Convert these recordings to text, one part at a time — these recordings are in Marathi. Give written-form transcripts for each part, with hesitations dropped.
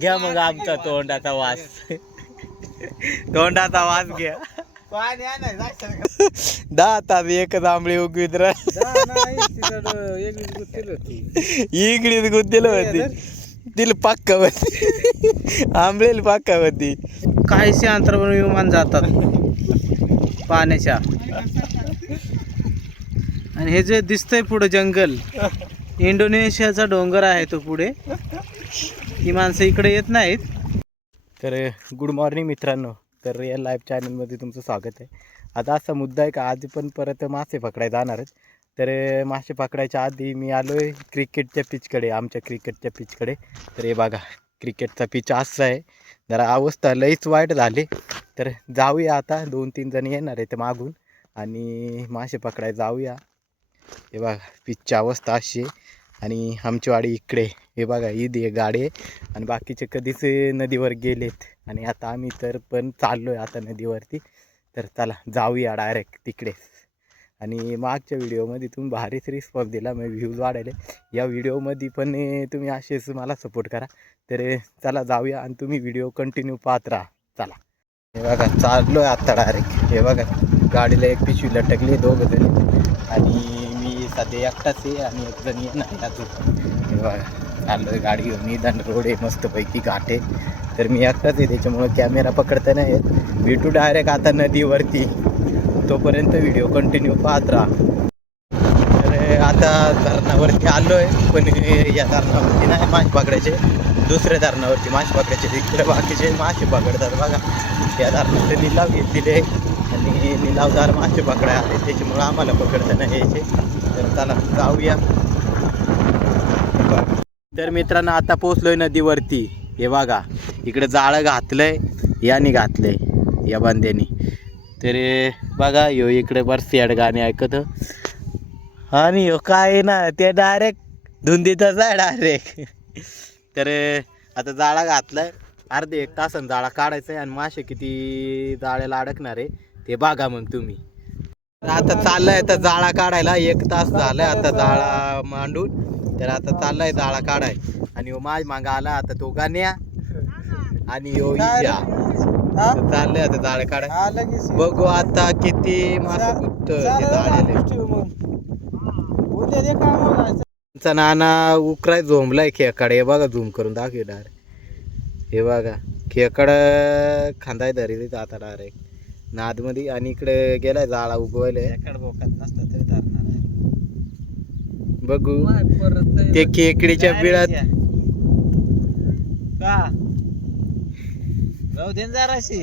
घ्या मग आमचा तोंडाचा वास. तोंडाचा वास घ्या. दातात एकच आंबळी उगवीत इकडीच गुद्दील होती. तिला पक्का होती. आंबळीला पक्का होती. काहीशी अंतरावर विमान जातात पाण्याच्या. आणि हे जे दिसतंय पुढे जंगल, इंडोनेशियाचा डोंगर आहे तो पुढे. ही माणसं इकडे येत नाहीत. तर गुड मॉर्निंग मित्रांनो. तर रिअल लाईफ चॅनलमध्ये तुमचं स्वागत आहे. आता असा मुद्दा आहे का आज पण परत मासे पकडायला जाणारच. तर मासे पकडायच्या आधी मी आलो आहे क्रिकेटच्या पिचकडे, आमच्या क्रिकेटच्या पिचकडे. तर हे बघा क्रिकेटचा पिच असा आहे, जरा अवस्था लईच वाईट झाली. तर जाऊया आता, 2-3 जण येणार आहे ते मागून आणि मासे पकडायला जाऊया. हे बघा पिचची अवस्था अशी आहे. आणि आमची वाडी इकडे, हे बघा ईद आहे गाडी आहे. आणि बाकीचे कधीच नदीवर गेलेत आणि आता आम्ही तर पण चाललो आहे आता नदीवरती. तर चला जाऊया डायरेक्ट तिकडे. आणि मागच्या व्हिडिओमध्ये तुम्ही भारीच रिस्पॉन्स दिला, मग व्ह्यूज वाढायले. या व्हिडिओमध्ये पण तुम्ही असेच मला सपोर्ट करा. तर चला जाऊया आणि तुम्ही व्हिडिओ कंटिन्यू पाहत राहा. चला हे बघा चाललो आहे आता डायरेक्ट. हे बघा गाडीला एक पिशवी लटकली, 2 जण आणि मी सध्या एकटाच आहे आणि एक जण येणार अजून. हे बघा चाललो आहे गाडी घेऊन. निदान रोड आहे मस्तपैकी घाट आहे. तर मी एकटाच आहे त्याच्यामुळं कॅमेरा पकडता नाही येत. भेटू डायरेक्ट आता नदीवरती, तोपर्यंत व्हिडिओ कंटिन्यू पाहत राहा. तर आता धरणावरती आलो आहे, पण या धरणावरती नाही मासे पकडायचे, दुसऱ्या धरणावरती मासे पकडायचे. तिकडे बाकीचे मासे पकडतात बघा. या धरणाचे निलाव घेतलेले आणि निलावदार मासे पकडाय आले, त्याच्यामुळं आम्हाला पकडता नाही यायचे. तर चला जाऊया. तर मित्रांनो आता पोचलोय नदीवरती. हे बघा इकडे जाळं घातलंय, याने घातलंय या बांध्याने. तर बघा यो इकडे बरं गाणे ऐकत आणि हो काय ना ते डायरेक्ट धुंदीतच आहे डायरेक्ट. तर आता जाळा घातलाय, अर्धे 1 तासानं जाळा काढायचा आहे आणि मासे किती जाळ्याला अडकणार आहे ते बघा मग तुम्ही. आता चाललाय आता जाळा काढायला, 1 तास झालाय आता जाळा मांडून. तर आता चाललाय जाळा काढाय आणि हो माझ मागा आला आता तो गाण्या आणि हो इजा चाललंय आता जाळे काढाय. बघू आता किती मासे गुत्त. नाना उकराय झोंबलाय खेकडे. हे बघा झूम करून दाखव डायरेक्ट. हे बघा खेकड खांदाय धरी आता डायरेक्ट नादमध्ये आणि इकडे गेलाय जाळा उगवायला. बघू ते खेकडीच्या बिळात का राहू दे जराशी,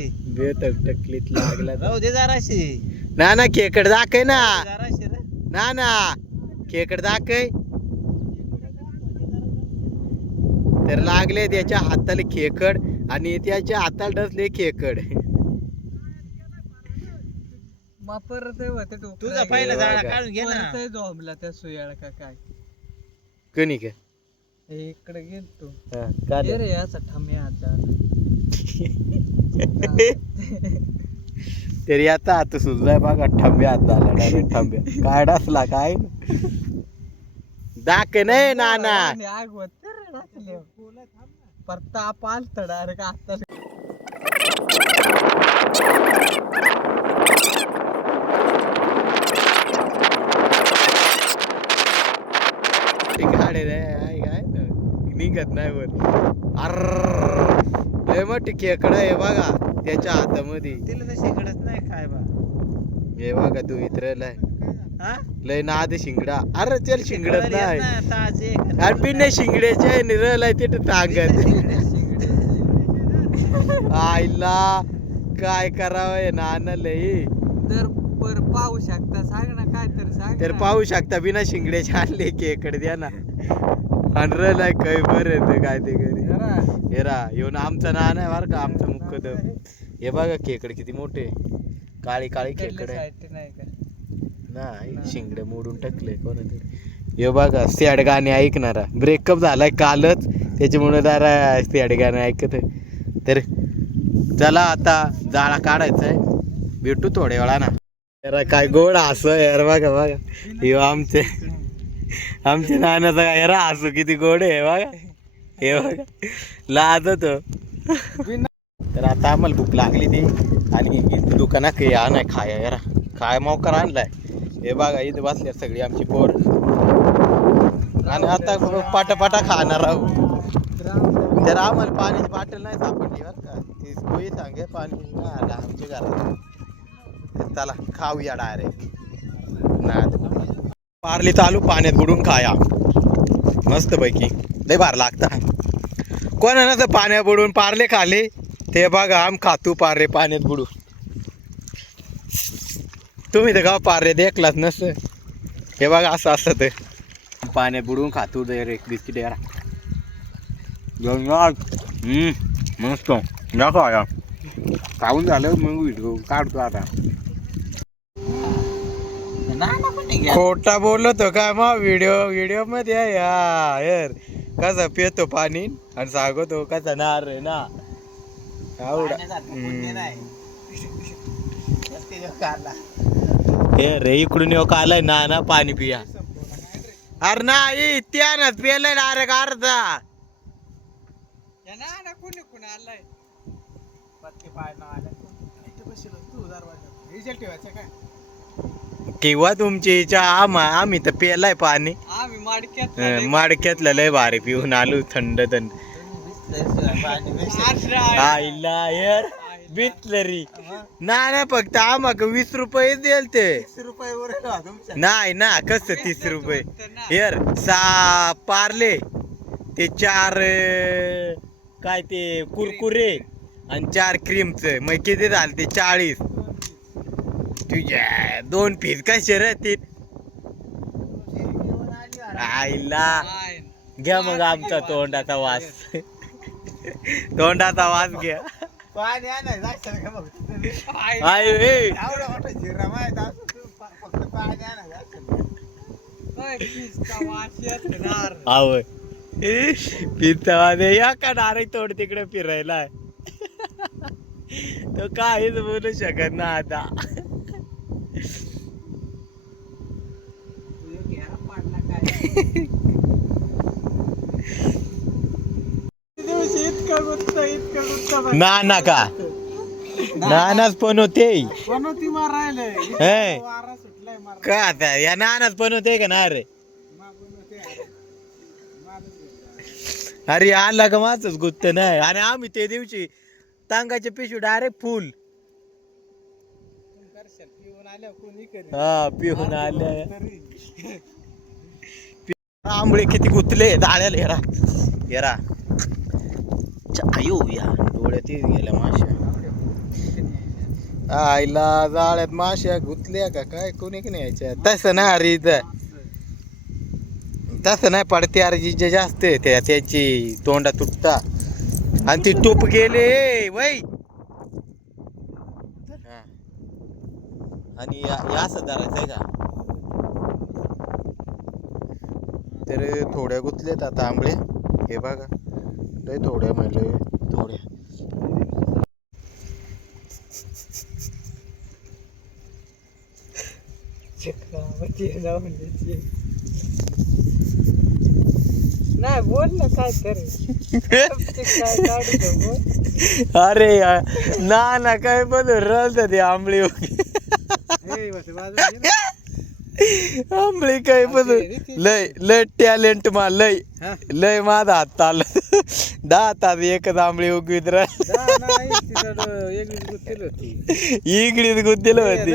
टकलीत लागला. राहू दे जराशी. ना ना खेकड दाखय ना, जराशी रे. ना ना खेकड दाखय. तर लागले त्याच्या हाताला खेकड आणि त्याच्या हाताला डसले खेकड. तुझा पहिला जाळा काढून घे ना. झोंबला त्या सुयाळा का काय कणी का इकडे गेलतो रे असा ठम्या आता. तरी आता हात सुजलाय बघा. ठंब्या हात झाला डायरेक्ट. ठंब्या काय डसला काय दाख नाही नाना. आग ताप आलत डायरेक्ट आता. गाडी रे काय निघत नाही वर. अरे मोठी खेकडा आहे बघा त्याच्या हातामध्ये. तिला तर शिंगडच नाही काय बा. हे बघा तू इतरलाय लय नाद शिंगडा. अरे चल शिंगडत नाही अरे पिणे शिंगड्याच्या निरलाय तिथे टांगत. आईला काय करावं नाना लई. तर पाहू शकता सांग ना काय तर सांग. तर पाहू शकता बिना शिंगड्याचे आणले खेकडे द्या ना. आणलाय काही बरं काय ते घरी. हेरा येऊन आमचा नाना आहे बरं का, आमचा मुख्यदम. हे बघा खेकड किती मोठे, काळी काळी खेकड नाही. शिंगड मोडून टाकले कोणतरी. हे बघा सॅड गाणे ऐकणारा. ब्रेकअप झालाय कालच त्याच्यामुळे जरा सॅड गाणे ऐकत. तर चला आता जाळा काढायचा आहे, भेटू थोड्या वेळा ना. यार काय गोड हसू यार. बघा बघा यो आमचे नानाचा काय यार हसू किती गोड आहे बघा. हे बघा लाजत. तर आता आम्हाला भूक लागली ती आणि दुकानात काही आणाय खाया यार काय मोकार आणलाय. हे बघा इथे बसल्या सगळी आमची पोर आणि आता पाटापाटा खाणार आहोत. तर आम्हाला पाण्याची बाटल नाही सापडली बरं का. ती सोयी सांगे पाणी नाही आलं आमच्या घरात. तर चला खाऊया डायरेक्ट. पार्ले चालू पाण्यात बुडून खाया मस्त पैकी लय भार लागता. कोणाला तर पाण्यात बुडून पार्ले खाले ते बघा आम खातो पार्ले पाण्यात बुडून. तुम्ही तर का पार्ले देखलाच नसतं. हे बघा असं असतं ते पाण्यात बुडून खातो एक बिस्किट यार मस्त दाखवा या खाऊन झालं मग व्हिडिओ काढतो आता. खोटा बोलतो काय मग व्हिडिओ मध्ये यार कसा पितो पाणी आणि सांगतो कसा नार ना आवडा. हे रे इकडून येऊ आलाय ना पाणी पिया. अरे नाही त्यानच पेलाय अरे अर्धा किंवा तुमची इच्छा आम्ही तर पेलाय पाणी माडक्यातलं लय भारी पिऊन आलो थंड थंड. आईला यार बिसलरी ना फक्त आम्हाला 20 रुपये देल ते. नाही ना कसं 30 रुपये यार 6 पार्ले ते 4 काय ते कुरकुरे आणि 4 क्रीमचं मग किती झालं ते 40. तुझ्या 2 पीस कसे राहतील. आईला घ्या मग आमचा तोंडाचा वास तोंडाचा वास घ्या. पित्ता या का डायरेक्ट तोड तिकडे फिरायला तो काहीच बोलू शकत ना आता. ना का नानाच पण होते का आता या नानाच पण होते का ना रे. अरे आला का माझच गुत्त नाही. आणि आम्ही ते दिवशी तांगाचे पिशवी डायरेक्ट फुल हा पिऊन आल्या. आंबळे किती गुतले जाळ्याला हेरा हेरा या डोळ्यात गेल्या माश्या. आईला जाळ्यात माश्या गुतल्या का काय कोणी की नाही यायच्या. तसं नाही अरे इथं तसं नाही पडते अरे जे जास्त त्या त्याची तोंडा तुटता आणि ती टोप गेले वय. आणि असं धरायचंय का तर थोड्या गुतलेत आता आंबळे. हे बघा लय थोड्या म्हणले थोड्या. नाही बोल ना काय अरे ना काय बदल रलत ते आंबळी आंबळी काय बदल लय लय टॅलेंट मा लय लय माझा हात आलं 10 तास एकच आंबळी उगवीत इकडीच गुद्दील होती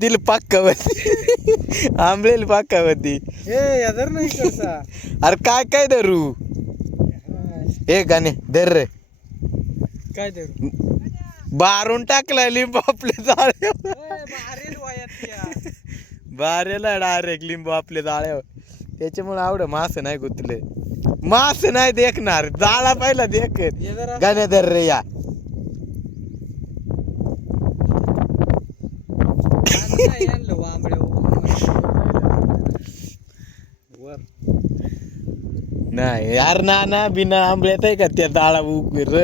तिला पक्का होती आंबळीला पक्का होती. अरे काय काय धरू हे गाणे धर रे काय धरू बारून टाकलाय लिंबू आपले जाळे बारेला डायरेक्ट लिंबू आपले जाळ्यावर. त्याच्यामुळे आवड मास नाही गुतले मास नाही देखणार जाळा पहिला देख गाणे धर रे या. नाही यार ना बिना आंबळ्यात आहे का त्या दाळा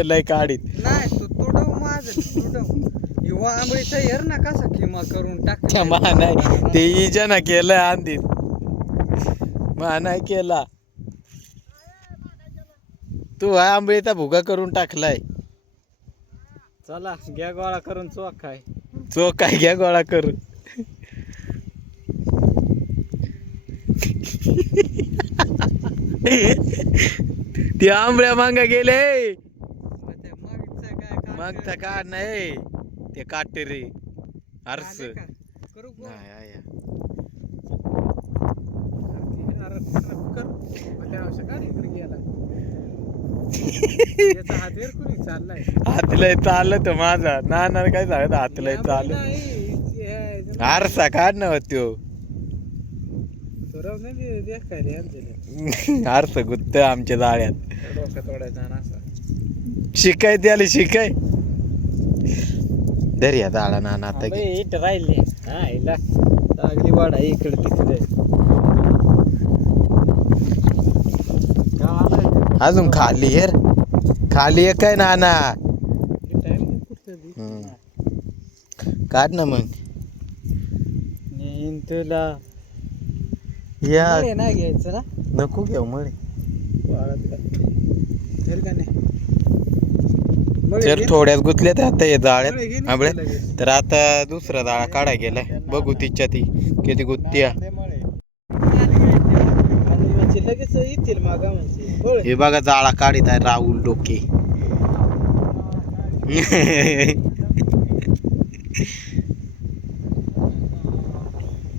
लय काढीत नाही तो तोडव माझ तोडव युवा आंबळीचा हेर ना कसा किमा करून टाक. नाही ते इजाना केलं आंधीत मा नाही केला. तू हा आंबळीचा भुगा करून टाकलाय. चला घ्या गोळा करून चोख काय. चो काय घ्या गोळा करून. ती आंबळ्या मांगा गेले. मागचा काढ नाही ते काटे रे आरस हातलय चाललं तर माझा ना काय सांगत हातलय चाललं. आरसा काढ ना त्यो आरस गुत्त आमच्या जाळ्यात. शिकाय त्याला शिकाय दर्या जाळा ना आता इट राहिले चांगली वाडा इकडे तिकडे. अजून खाली यार खाली एक काय नाना काढ ना मग. तुला या नाही घ्यायचं ना. नको घेऊ मळे जर थोड्यात गुतल्या तर आता हे जाळ्यात आंबळ्या तर आता दुसरा जाळा काढा गेलाय. बघू तिच्या ती किती गुत्त्या. लगेच येतील मागा म्हणजे. हे बघा जाळा काढीत आहे राहुल डोके.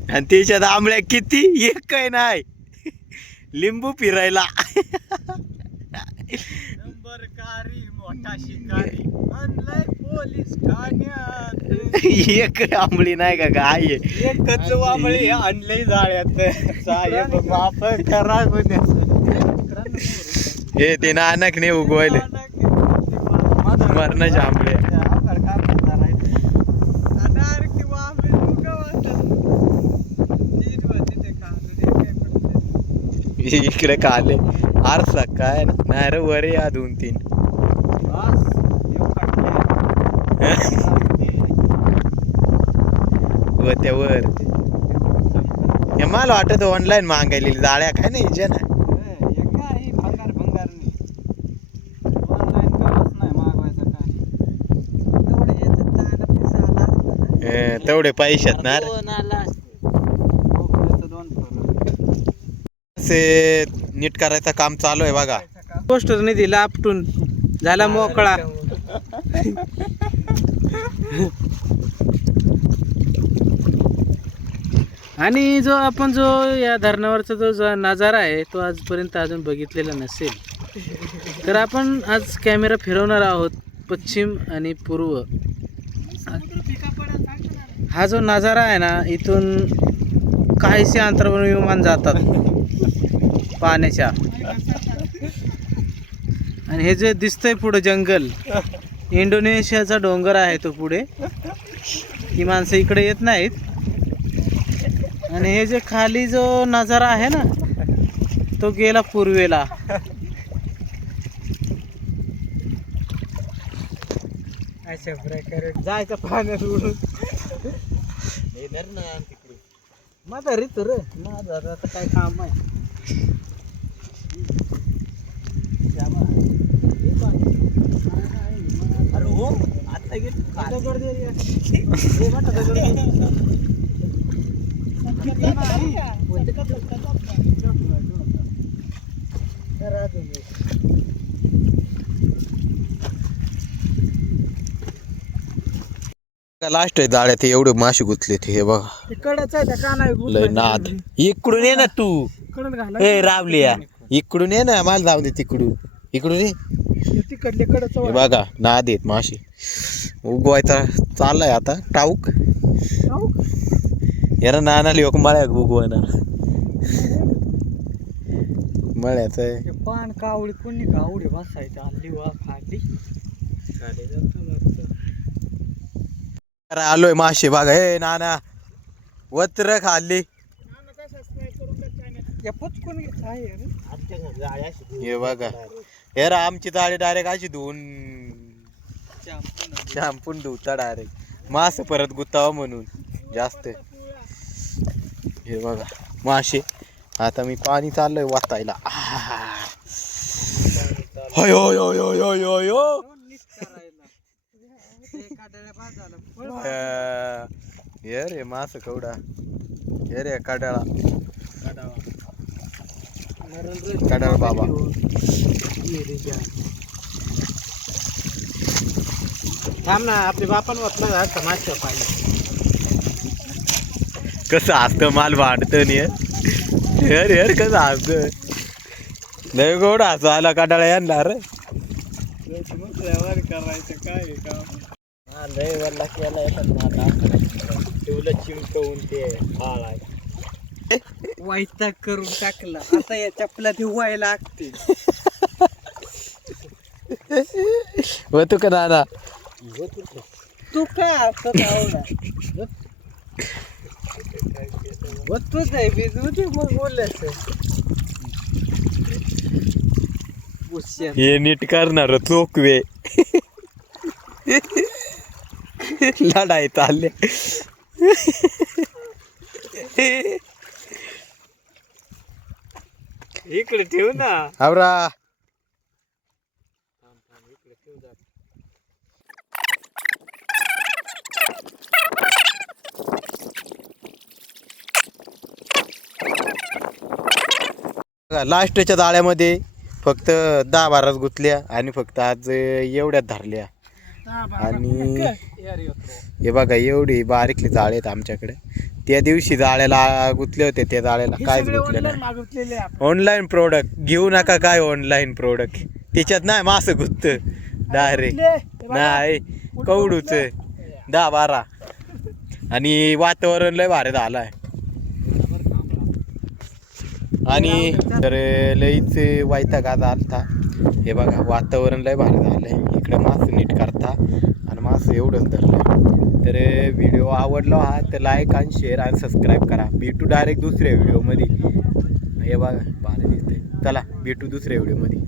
आणि त्याच्यात आंबळ्या किती एक काय नाही लिंबू फिरायला. मोठा शिकारी आणलाय पोलीस ठाण्यात. एक आंबळी नाही का काय एकच आंबळी आणलंय जाळ्यात. साहेब माफ करा. हे ते नानक ने उगवायले मरणाच्या आंबळे. इकडे काले आरसा काय नाही रे वर या 2-3 त्यावर हे मला वाटत ऑनलाईन मागायलेली जाळ्या काय नाही जे ना तेवढे पैशात ना नीट करायचं काम चालू आहे बघा. पोस्टरने दिला आपटून झाला मोकळा. आणि आपण जो या धरणावरचा जो नजारा आहे तो आजपर्यंत अजून बघितलेला नसेल तर आपण आज कॅमेरा फिरवणार आहोत पश्चिम आणि पूर्व. हा जो नजारा आहे ना इथून काहीसे अंतरावर विमान जातात पाण्याच्या. आणि हे जे दिसतंय पुढे जंगल इंडोनेशियाचा डोंगर आहे तो पुढे. ही माणसं इकडे येत नाहीत. आणि हे जे खाली जो नजारा आहे ना तो गेला पूर्वेला. अशा प्रकारे जायचं पाण्यात उडून माझा रीत रे माझा आता काय काम आहे. अरे हो आता लास्ट आहे जाळ्यात एवढे मासे गुतले ते. हे बघा इकडच आहे का नाही लय नाद. इकडून ये ना तू ए रावलिया इकडून ये ना मला जाऊ दे तिकडून. इकडून ये हे बघा नाद येत मासे उगवायचा चाललाय आता टाऊक. याला नाना लोक मळ्यात उगवणार मळ्याच पान कावडी कोणी कावडी बसायची आली वा खाली आलोय मासे बघा. हे नाना वत्र खाल्ली. हे बघा यार आमची जाळी डायरेक्ट अशी धुवून शॅम्पून धुता डायरेक्ट मास परत गुतावा म्हणून जास्त. हे बघा मासे. आता मी पाणी चाललंय वाचायला. होय होय होय होय होय होय हो. ये रे मास कवडा, ये रे काडाळा, काडाळ बाबा. थांब ना, आपल्या बापान वाटलं मागच्या पाणी. कसं असतं माल भांडत नाही यार यार कसं असतं. लय गोड असं आला काटाळा येणार करायचं काय काम. लय वल्ला केला येतात ना आता ठेवलं चिमकवून ते फाळाय. वैताग करून टाकला आता या चपला धुवायला लागते. होतो का दादा. तू का असं तूच आहे बिजू मग बोलायचं. हे नीट करणार चोकवे लढाई चालले. इकडे ठेव ना. आवरा लास्टच्या जाळ्यामध्ये फक्त 10-12 गुंतल्या आणि फक्त आज एवढ्यात धरल्या. आणि हे बघा एवढी बारीकली जाळे आहेत आमच्याकडे. त्या दिवशी जाळ्याला गुंतले होते, त्या जाळ्याला काहीच गुंतले नाही. ऑनलाईन प्रोडक्ट घेऊ नका. काय ऑनलाईन प्रोडक्ट त्याच्यात नाही मास गुंत डायरेक्ट नाही. कवडूच 10-12 आणि वातावरण लय भारी झालाय. आणि तर लईच वैताग आज आलता. हे बघा वातावरण लय भारी झालंय. इकडे मास नीट करता आणि मास एवढंच धरलं. तर व्हिडिओ आवडला हा तर लाईक आणि शेअर आणि सबस्क्राईब करा. भेटू डायरेक्ट दुसऱ्या व्हिडिओमध्ये. हे बघा भारी दिसतंय. चला भेटू दुसऱ्या व्हिडिओमध्ये.